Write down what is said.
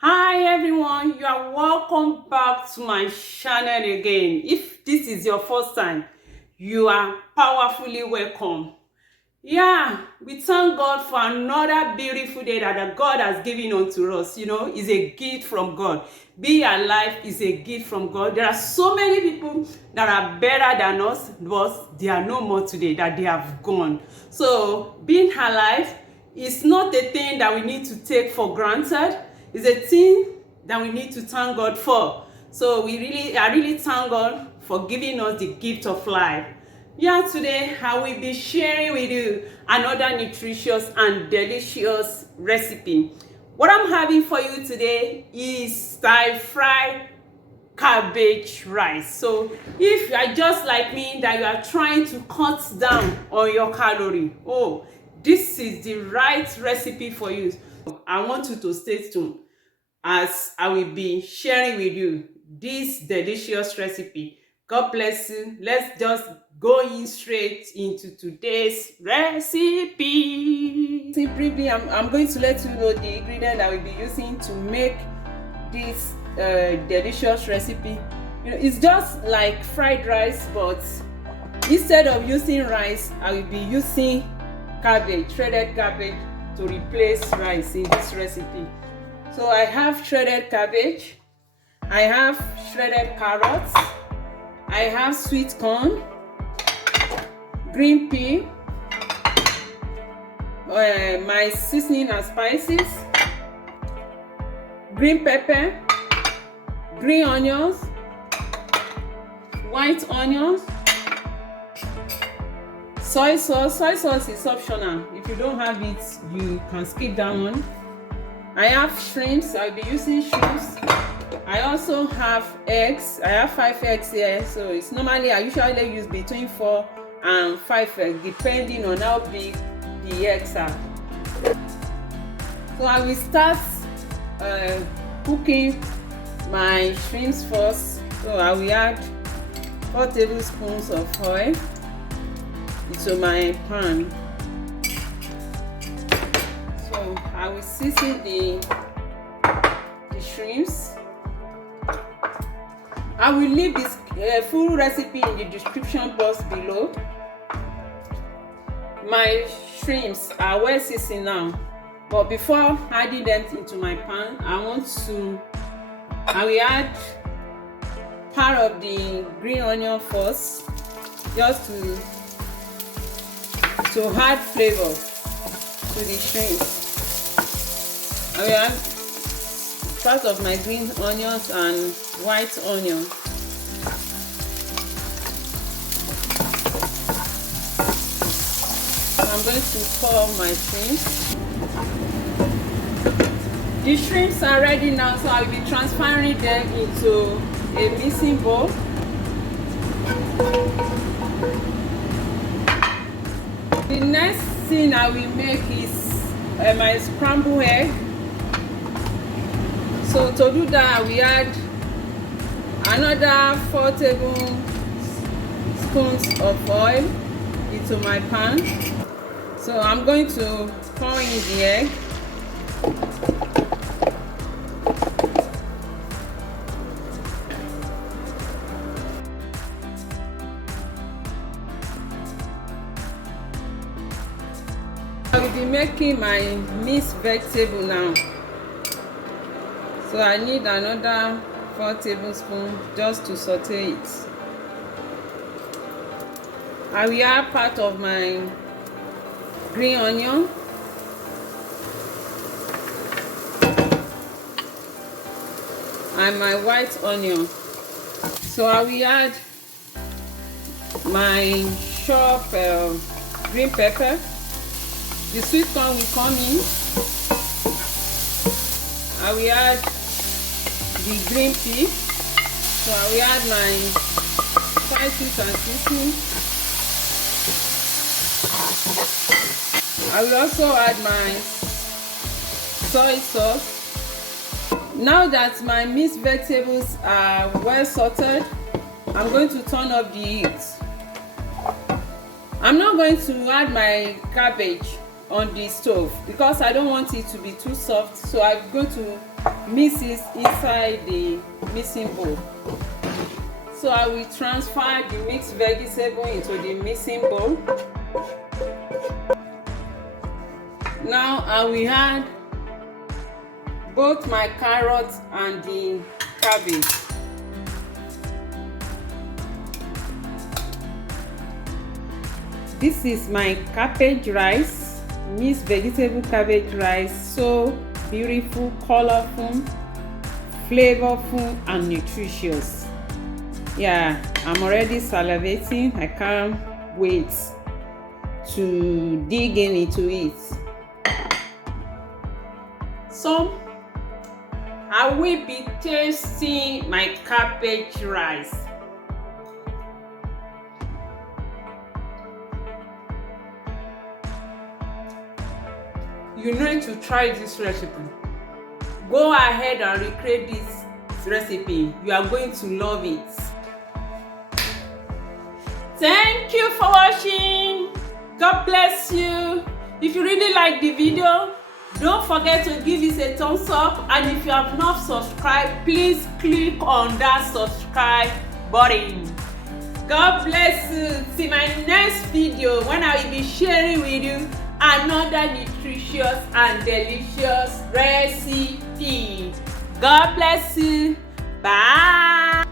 Hi everyone, you are welcome back to my channel again. If this is your first time, you are powerfully welcome. Yeah, we thank God for another beautiful day that God has given unto us. It's a gift from God. Being alive is a gift from God. There are so many people that are better than us, but they are no more today, that they have gone. So being alive is not a thing that we need to take for granted. It's a thing that we need to thank God for. So I really thank God for giving us the gift of life. Yeah, today I will be sharing with you another nutritious and delicious recipe. What I'm having for you today is stir-fried cabbage rice. So if you are just like me, that you are trying to cut down on your calorie, this is the right recipe for you. I want you to stay tuned as I will be sharing with you this delicious recipe. God bless you. Let's just go in straight into today's recipe. Briefly, I'm going to let you know the ingredient I will be using to make this delicious recipe. It's just like fried rice, but instead of using rice, I will be using cabbage, shredded cabbage, to replace rice in this recipe. So I have shredded cabbage, I have shredded carrots, I have sweet corn, green pea, my seasoning and spices, green pepper, green onions, white onions, soy sauce. Soy sauce is optional. If you don't have it, you can skip that one. I have shrimps. I'll be using shrimps. I also have eggs. I have 5 eggs here. So it's normally I usually use between 4 and 5 eggs, depending on how big the eggs are. So I will start cooking my shrimps first. So I will add 4 tablespoons of oil into my pan. So I will season the shrimps. I will leave this full recipe in the description box below. My shrimps are well seasoned now, but before adding them into my pan, I will add part of the green onion first, just to add flavor to the shrimps. I will add part of my green onions and white onion. I'm going to pour my shrimps. The shrimps are ready now, so I will be transferring them into a mixing bowl. The next thing I will make is my scrambled egg. So to do that, we add another 4 tablespoons of oil into my pan. So I'm going to pour in the egg. I will be making my mixed vegetable now. So I need another 4 tablespoons just to saute it. I will add part of my green onion, and my white onion. So I will add my chopped green pepper. The sweet corn will come in. I will add the green pea. So I will add my spices and seasoning. I will also add my soy sauce. Now that my mixed vegetables are well sauteed, I'm going to turn off the heat. I'm not going to add my cabbage on the stove because I don't want it to be too soft, so I'm going to mix it inside the mixing bowl. So I will transfer the mixed vegetable into the mixing bowl. Now I will add both my carrots and the cabbage. This is my cabbage rice, mixed vegetable cabbage rice. So beautiful, colorful, flavorful, and nutritious. Yeah, I'm already salivating. I can't wait to dig into it. So I will be tasting my cabbage rice. You need to try this recipe. Go ahead and recreate this recipe. You are going to love it. Thank you for watching. God bless you. If you really like the video, don't forget to give this a thumbs up, and if you have not subscribed, please click on that subscribe button. God bless you. See my next video when I will be sharing with you another nutritious and delicious recipe. God bless you. Bye.